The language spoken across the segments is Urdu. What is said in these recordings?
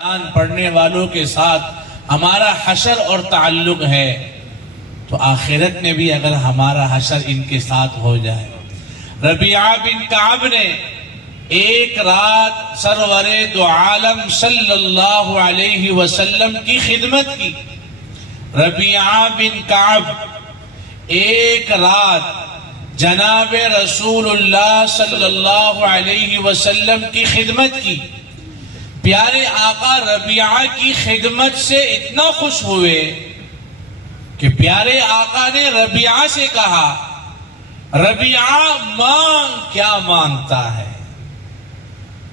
قرآن پڑھنے والوں کے ساتھ ہمارا حشر اور تعلق ہے تو آخرت میں بھی اگر ہمارا حشر ان کے ساتھ ہو جائے. ربیعہ بن کعب نے ایک رات سرور دو عالم صلی اللہ علیہ وسلم کی خدمت کی. ربیعہ بن کعب ایک رات جناب رسول اللہ صلی اللہ علیہ وسلم کی خدمت کی. پیارے آقا ربیعہ کی خدمت سے اتنا خوش ہوئے کہ پیارے آقا نے ربیعہ سے کہا، ربیعہ مانگ، کیا مانگتا ہے؟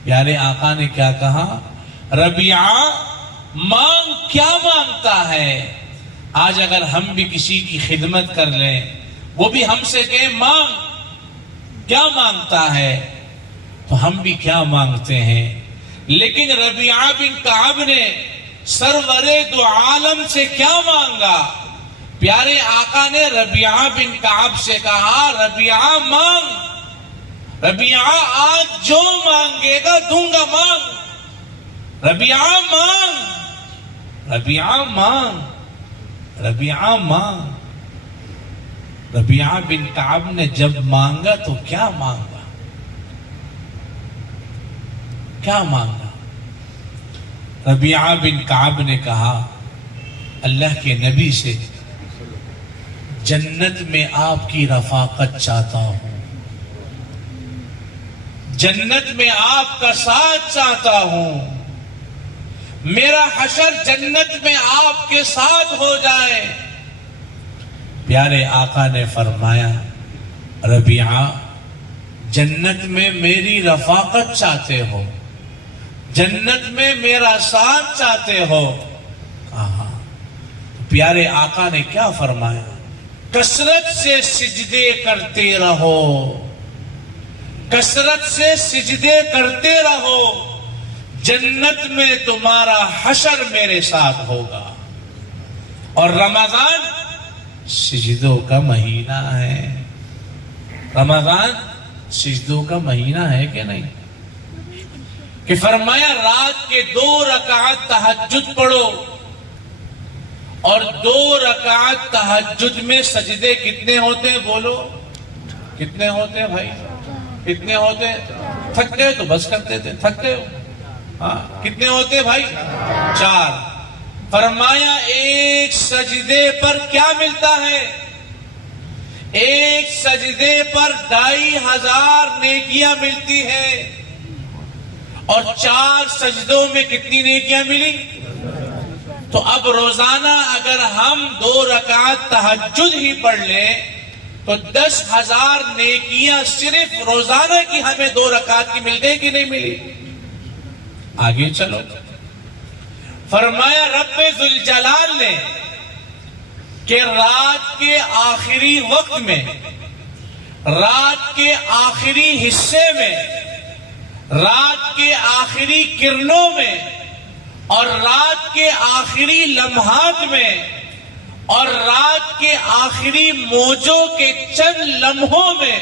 پیارے آقا نے کیا کہا؟ ربیعہ مانگ، کیا مانگتا ہے؟ آج اگر ہم بھی کسی کی خدمت کر لیں، وہ بھی ہم سے کہے مانگ، کیا مانگتا ہے، تو ہم بھی کیا مانگتے ہیں. لیکن ربیعہ بن کعب نے سرور دو عالم سے کیا مانگا؟ پیارے آقا نے ربیعہ بن کعب سے کہا، ربیعہ مانگ، ربیعہ آج جو مانگے گا دوں گا، مانگ، ربیعہ مانگ، ربیعہ مانگ، ربیعہ مانگ. ربیعہ بن کعب نے جب مانگا تو کیا مانگا؟ کیا مانگا؟ ربیعہ بن کعب نے کہا اللہ کے نبی سے، جنت میں آپ کی رفاقت چاہتا ہوں، جنت میں آپ کا ساتھ چاہتا ہوں، میرا حشر جنت میں آپ کے ساتھ ہو جائے. پیارے آقا نے فرمایا، ربیعہ جنت میں میری رفاقت چاہتے ہو، جنت میں میرا ساتھ چاہتے ہو؟ کہا. پیارے آقا نے کیا فرمایا؟ کثرت سے سجدے کرتے رہو، کثرت سے سجدے کرتے رہو، جنت میں تمہارا حشر میرے ساتھ ہوگا. اور رمضان سجدوں کا مہینہ ہے. رمضان سجدوں کا مہینہ ہے کہ نہیں؟ کہ فرمایا رات کے 2 رکعت تہجد پڑھو، اور 2 رکعت تہجد میں سجدے کتنے ہوتے ہیں؟ بولو کتنے ہوتے ہیں بھائی؟ کتنے ہوتے ہیں؟ تھک گئے تو بس کرتے تھے، تھک گئے ہو؟ ہاں کتنے ہوتے ہیں بھائی؟ 4. فرمایا ایک سجدے پر کیا ملتا ہے؟ ایک سجدے پر 2500 نیکیاں ملتی ہیں. اور 4 سجدوں میں کتنی نیکیاں ملی؟ تو اب روزانہ اگر ہم 2 رکعت تہجد ہی پڑھ لیں تو 10,000 نیکیاں صرف روزانہ کی ہمیں 2 رکعت کی مل گئی کہ نہیں ملی؟ آگے چلو. فرمایا رب ذوالجلال نے کہ رات کے آخری وقت میں، رات کے آخری حصے میں، رات کے آخری کرنوں میں، اور رات کے آخری لمحات میں، اور رات کے آخری موجوں کے چند لمحوں میں،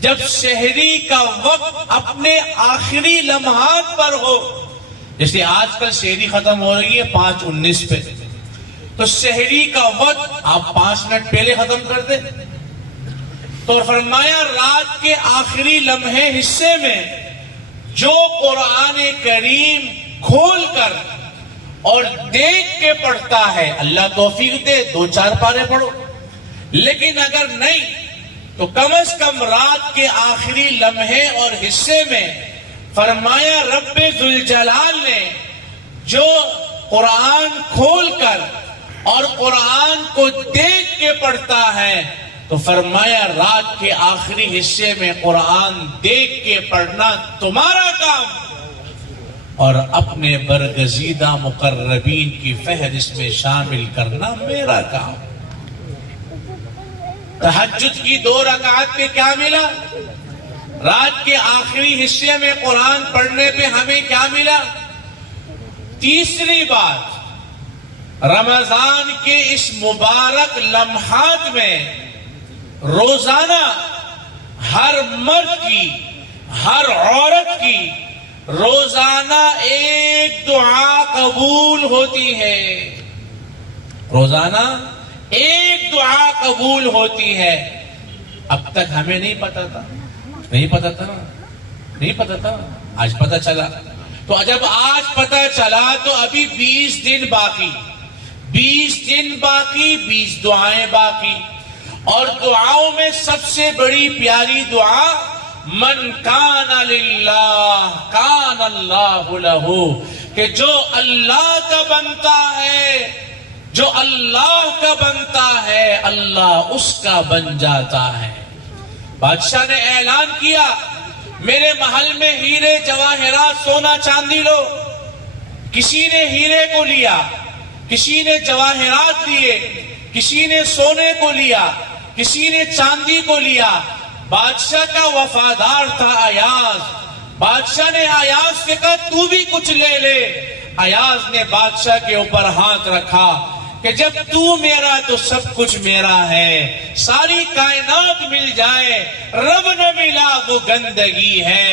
جب سحری کا وقت اپنے آخری لمحات پر ہو، جیسے آج کل سحری ختم ہو رہی ہے 5:19 پہ، تو سحری کا وقت آپ 5 منٹ پہلے ختم کر دیں. تو فرمایا رات کے آخری لمحے حصے میں جو قرآن کریم کھول کر اور دیکھ کے پڑھتا ہے، اللہ توفیق دے 2-4 پارے پڑھو، لیکن اگر نہیں تو کم از کم رات کے آخری لمحے اور حصے میں فرمایا رب ذوالجلال نے جو قرآن کھول کر اور قرآن کو دیکھ کے پڑھتا ہے، تو فرمایا رات کے آخری حصے میں قرآن دیکھ کے پڑھنا تمہارا کام، اور اپنے برگزیدہ مقربین کی فہرست میں شامل کرنا میرا کام. تہجد کی 2 رکعت پہ کیا ملا؟ رات کے آخری حصے میں قرآن پڑھنے پہ ہمیں کیا ملا؟ تیسری بات، رمضان کے اس مبارک لمحات میں روزانہ ہر مرد کی، ہر عورت کی، روزانہ ایک دعا قبول ہوتی ہے، روزانہ ایک دعا قبول ہوتی ہے۔ اب تک ہمیں نہیں پتا تھا، نہیں پتا تھا، نہیں پتا تھا، آج پتا چلا۔ تو جب آج پتا چلا تو ابھی 20 دن باقی، 20 دن باقی، 20 دعائیں باقی۔ اور دعاؤں میں سب سے بڑی پیاری دعا من کان للہ کان اللہ لہ، کہ جو اللہ کا بنتا ہے، جو اللہ کا بنتا ہے اللہ اس کا بن جاتا ہے۔ بادشاہ نے اعلان کیا میرے محل میں ہیرے جواہرات سونا چاندی لو۔ کسی نے ہیرے کو لیا، کسی نے جواہرات لیے، کسی نے سونے کو لیا، کسی نے چاندی کو لیا۔ بادشاہ کا وفادار تھا ایاز، بادشاہ نے ایاز سے کہا تو بھی کچھ لے لے۔ ایاز نے بادشاہ کے اوپر ہاتھ رکھا کہ جب تو میرا تو سب کچھ میرا ہے، ساری کائنات مل جائے رب نہ ملا وہ گندگی ہے،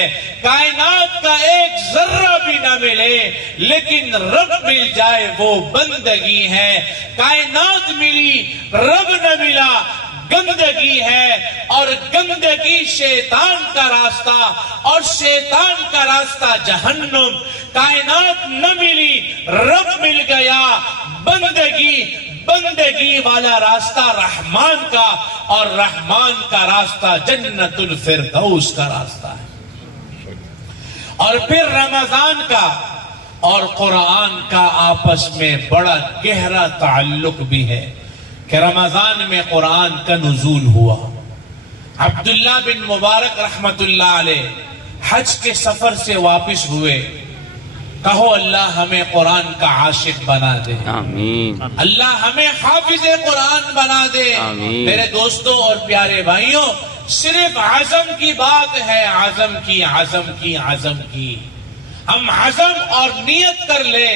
کائنات کا ایک ذرہ بھی نہ ملے لیکن رب مل جائے وہ بندگی ہے، کائنات ملی رب نہ ملا گندگی ہے، اور گندگی شیطان کا راستہ اور شیطان کا راستہ جہنم، کائنات نہ ملی رب مل گیا، بندگی بندگی والا راستہ رحمان کا، اور رحمان کا راستہ جنت الفردوس کا راستہ ہے۔ اور پھر رمضان کا اور قرآن کا آپس میں بڑا گہرا تعلق بھی ہے کہ رمضان میں قرآن کا نزول ہوا۔ عبداللہ بن مبارک رحمت اللہ علیہ حج کے سفر سے واپس ہوئے۔ کہو اللہ ہمیں قرآن کا عاشق بنا دے، آمین۔ اللہ ہمیں حافظ قرآن بنا دے، آمین۔ میرے دوستوں اور پیارے بھائیوں، صرف عزم کی بات ہے، عزم کی، عزم کی، عزم کی۔ ہم عزم اور نیت کر لیں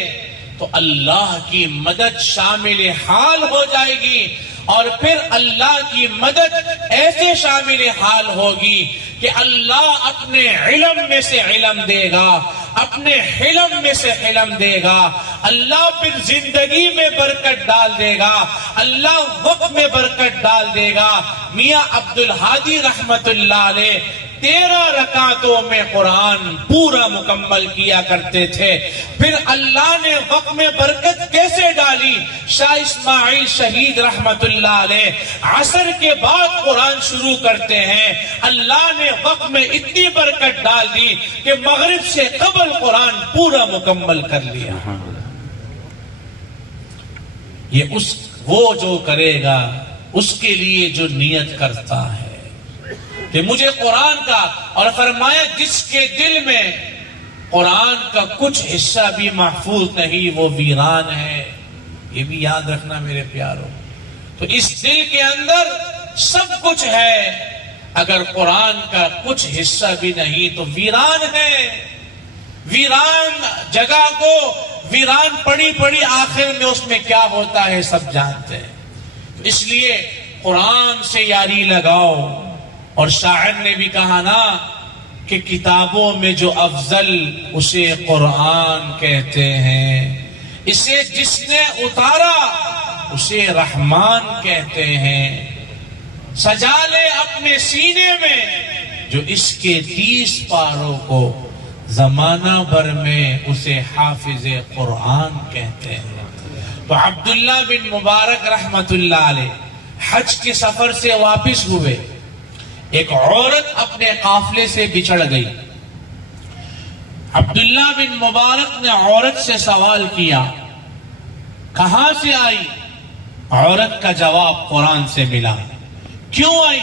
تو اللہ کی مدد شامل حال ہو جائے گی، اور پھر اللہ کی مدد ایسے شامل حال ہوگی کہ اللہ اپنے علم میں سے علم دے گا، اپنے حلم میں سے حلم دے گا، اللہ پھر زندگی میں برکت ڈال دے گا، اللہ وقت میں برکت ڈال دے گا۔ میاں عبدالہادی رحمت اللہ علیہ 13 رکعتوں میں قرآن پورا مکمل کیا کرتے تھے۔ پھر اللہ نے وقت میں برکت کیسے ڈالی؟ شاہ اسماعیل شہید رحمت اللہ علیہ عصر کے بعد قرآن شروع کرتے ہیں، اللہ نے وقت میں اتنی برکت ڈال دی کہ مغرب سے قبل قرآن پورا مکمل کر لیا۔ یہ وہ جو کرے گا اس کے لیے جو نیت کرتا ہے کہ مجھے قرآن کا، اور فرمایا جس کے دل میں قرآن کا کچھ حصہ بھی محفوظ نہیں وہ ویران ہے۔ یہ بھی یاد رکھنا میرے پیاروں۔ تو اس دل کے اندر سب کچھ ہے، اگر قرآن کا کچھ حصہ بھی نہیں تو ویران ہے۔ ویران جگہ کو ویران پڑی پڑی آخر میں اس میں کیا ہوتا ہے سب جانتے ہیں۔ تو اس لیے قرآن سے یاری لگاؤ۔ اور شاعر نے بھی کہا نا کہ کتابوں میں جو افضل اسے قرآن کہتے ہیں، اسے جس نے اتارا اسے رحمان کہتے ہیں، سجا لے اپنے سینے میں جو اس کے 30 پاروں کو، زمانہ بھر میں اسے حافظ قرآن کہتے ہیں۔ تو عبداللہ بن مبارک رحمت اللہ علیہ حج کے سفر سے واپس ہوئے، ایک عورت اپنے قافلے سے بچھڑ گئی۔ عبداللہ بن مبارک نے عورت سے سوال کیا کہاں سے آئی؟ عورت کا جواب قرآن سے ملا۔ کیوں آئی؟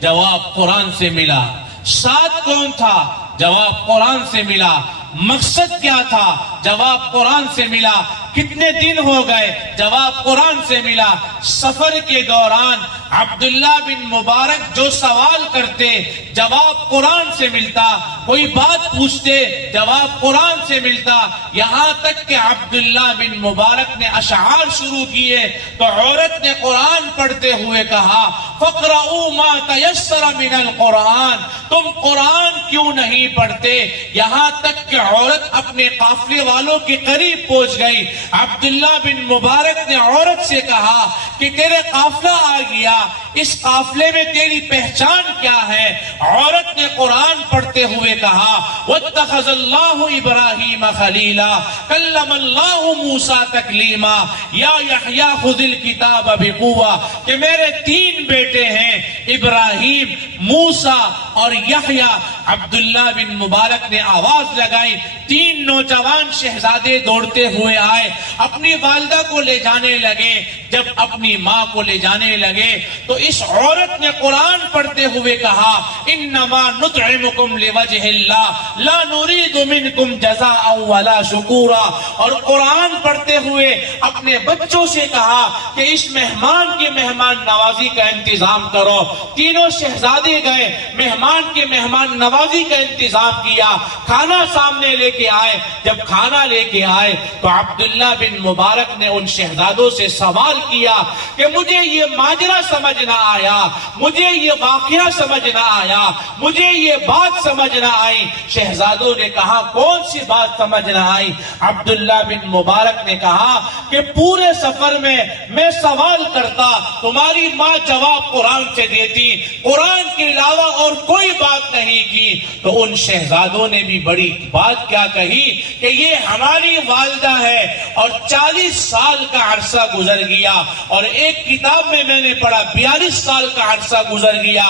جواب قرآن سے ملا۔ ساتھ کون تھا؟ جواب قرآن سے ملا۔ مقصد کیا تھا؟ جواب قرآن سے ملا۔ کتنے دن ہو گئے؟ جواب قرآن سے ملا۔ سفر کے دوران عبداللہ بن مبارک جو سوال کرتے جواب قرآن سے ملتا، کوئی بات پوچھتے جواب قرآن سے ملتا، یہاں تک کہ عبداللہ بن مبارک نے اشعار شروع کیے تو عورت نے قرآن پڑھتے ہوئے کہا فَقْرَؤُوا مَا تَيَسَّرَ مِنَ الْقُرْآنِ، تم قرآن کیوں نہیں پڑھتے؟ یہاں تک کہ عورت اپنے قافلے والوں کے قریب پہنچ گئی. عبداللہ بن مبارک نے عورت سے کہا کہ تیرے قافلہ آ گیا, اس قافلے میں تیری پہچان کیا ہے؟ عورت نے قرآن پڑھتے ہوئے کہا وَاتَّخَذَ اللَّهُ إِبْرَاهِيمَ خَلِيلًا كَلَّمَ اللَّهُ مُوسَىٰ تَكْلِيمًا یا یحییٰ خُذِ الْکِتَابَ بِقُوَّةٍ کہ میرے 3 بیٹے ہیں, ابراہیم, موسیٰ اور یحییٰ. عبداللہ بن مبارک نے آواز لگائی, 3 نوجوان شہزادے دوڑتے ہوئے آئے, اپنی والدہ کو لے جانے لگے. جب اپنی ماں کو لے جانے لگے تو اس عورت نے قرآن پڑھتے ہوئے کہا انما نطعمکم لوجہ اللہ لا نرید منکم جزاء ولا شکورا. اور قرآن پڑھتے ہوئے اپنے بچوں سے کہا کہ اس مہمان کی مہمان نوازی کا انتظام کرو. تینوں شہزادے گئے, مہمان کے مہمان نوازی کا انتظام کیا, کھانا سامنے لے کے آئے. جب کھانا لے کے آئے تو عبداللہ بن مبارک نے ان شہزادوں سے سوال کیا کہ مجھے یہ ماجرا سمجھ نہ آیا, مجھے یہ واقعہ سمجھ نہ آیا, مجھے یہ بات سمجھ نہ آئی. شہزادوں نے کہا کون سی بات سمجھ نہ آئی؟ عبداللہ بن مبارک نے کہا کہ پورے سفر میں سوال کرتا, تمہاری ماں جواب قرآن سے دیتی, قرآن کے علاوہ اور کوئی بات نہیں کی. تو ان شہزادوں نے بھی بڑی بات کیا کہی کہ یہ ہماری والدہ ہے اور 40 سال کا عرصہ گزر گیا, اور ایک کتاب میں نے پڑھا 42 سال کا عرصہ گزر گیا.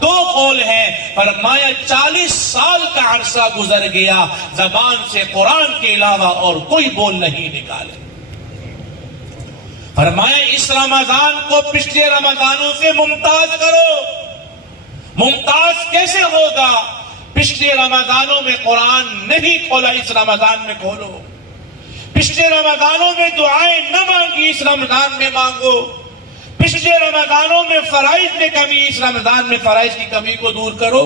2 قول ہے, فرمایا 40 سال کا عرصہ گزر گیا, زبان سے قرآن کے علاوہ اور کوئی بول نہیں نکالے. فرمایا اس رمضان کو پچھلے رمضانوں سے ممتاز کرو. ممتاز کیسے ہوگا؟ پچھلے رمضانوں میں قرآن نہیں کھولا, اس رمضان میں کھولو. پچھلے رمضانوں میں دعائیں نہ مانگی, اس رمضان میں مانگو. پچھلے رمضانوں میں فرائض میں کمی, اس رمضان میں فرائض کی کمی کو دور کرو.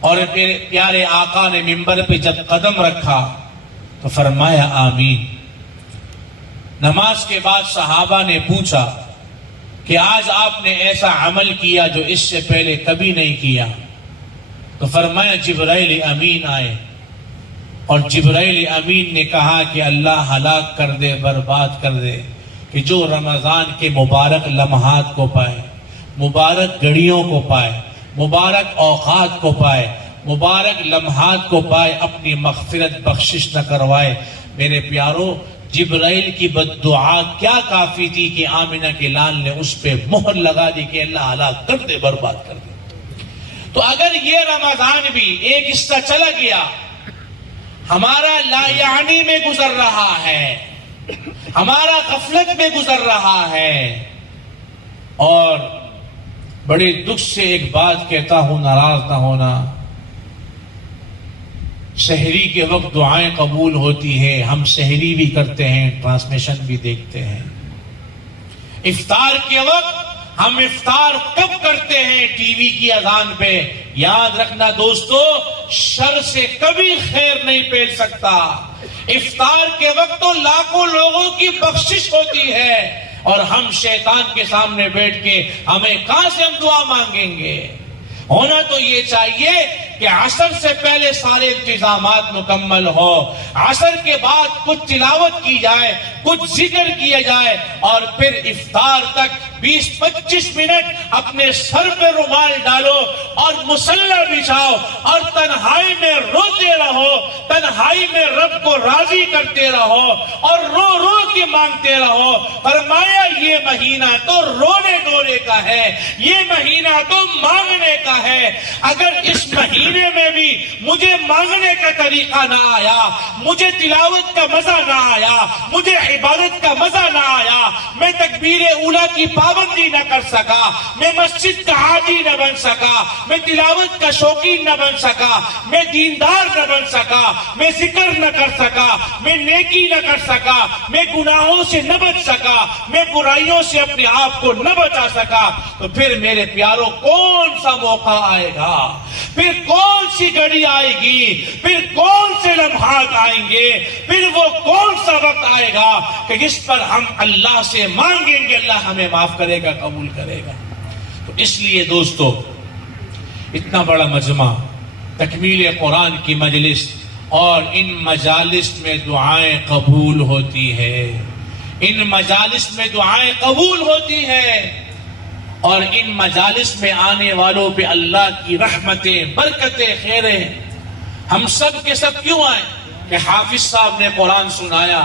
اور میرے پیارے آقا نے منبر پہ جب قدم رکھا تو فرمایا آمین. نماز کے بعد صحابہ نے پوچھا کہ آج آپ نے ایسا عمل کیا جو اس سے پہلے کبھی نہیں کیا. تو فرمایا جبرائیل امین آئے, اور جبرائیل امین نے کہا کہ اللہ ہلاک کر دے, برباد کر دے کہ جو رمضان کے مبارک لمحات کو پائے, مبارک گھڑیوں کو پائے, مبارک اوقات کو پائے, مبارک لمحات کو پائے, اپنی مغفرت بخشش نہ کروائے. میرے پیارو, جبرائیل کی بددعا کیا کافی تھی کہ آمنہ کے لال نے اس پہ مہر لگا دی کہ اللہ ہلاک کر دے, برباد کر دے. تو اگر یہ رمضان بھی ایک حصہ چلا گیا, ہمارا لا یعنی میں گزر رہا ہے, ہمارا غفلت میں گزر رہا ہے, اور بڑے دکھ سے ایک بات کہتا ہوں, ناراض نہ ہونا, سحری کے وقت دعائیں قبول ہوتی ہے, ہم سحری بھی کرتے ہیں, ٹرانسمیشن بھی دیکھتے ہیں. افطار کے وقت ہم افطار کب کرتے ہیں؟ ٹی وی کی اذان پہ. یاد رکھنا دوستو, شر سے کبھی خیر نہیں پھیل سکتا. افطار کے وقت تو لاکھوں لوگوں کی بخشش ہوتی ہے, اور ہم شیطان کے سامنے بیٹھ کے ہمیں کہاں سے ہم دعا مانگیں گے؟ ہونا تو یہ چاہیے کہ عصر سے پہلے سارے انتظامات مکمل ہو, عصر کے بعد کچھ تلاوت کی جائے, کچھ ذکر کیا جائے, اور پھر افطار تک 20-25 منٹ اپنے سر پہ رومال ڈالو اور مصلی بچھاؤ اور تنہائی میں روتے رہو, تنہائی میں رب کو راضی کرتے رہو اور رو رو کے مانگتے رہو. فرمایا یہ مہینہ تو رونے دھونے کا ہے, یہ مہینہ تو مانگنے کا ہے. اگر اس مہینے میں بھی مجھے مانگنے کا طریقہ نہ آیا, مجھے تلاوت کا مزہ نہ آیا, مجھے عبادت کا مزہ نہ آیا, میں تکبیر اولیٰ کی پابندی نہ کر سکا, میں مسجد کا حاجی نہ بن سکا, میں تلاوت کا شوقین نہ بن سکا, میں دیندار نہ بن سکا, میں ذکر نہ کر سکا, میں نیکی نہ کر سکا, میں گناہوں سے نہ بچ سکا, میں برائیوں سے اپنے آپ کو نہ بچا سکا, تو پھر میرے پیاروں کون سا موقع آئے گا, پھر کون سی گھڑی آئے گی, پھر کون سے لمحات آئیں گے, پھر وہ کون سا وقت آئے گا کہ جس پر ہم اللہ سے مانگیں گے اللہ ہمیں معاف کرے گا, قبول کرے گا. تو اس لیے دوستو, اتنا بڑا مجمع, تکمیل قرآن کی مجلس, اور ان مجالس میں دعائیں قبول ہوتی ہے، ان مجالس میں دعائیں قبول ہوتی ہے، اور ان مجالس میں آنے والوں پہ اللہ کی رحمتیں، برکتیں، خیریں ہم سب کے سب کیوں آئیں؟ کہ حافظ صاحب نے قرآن سنایا،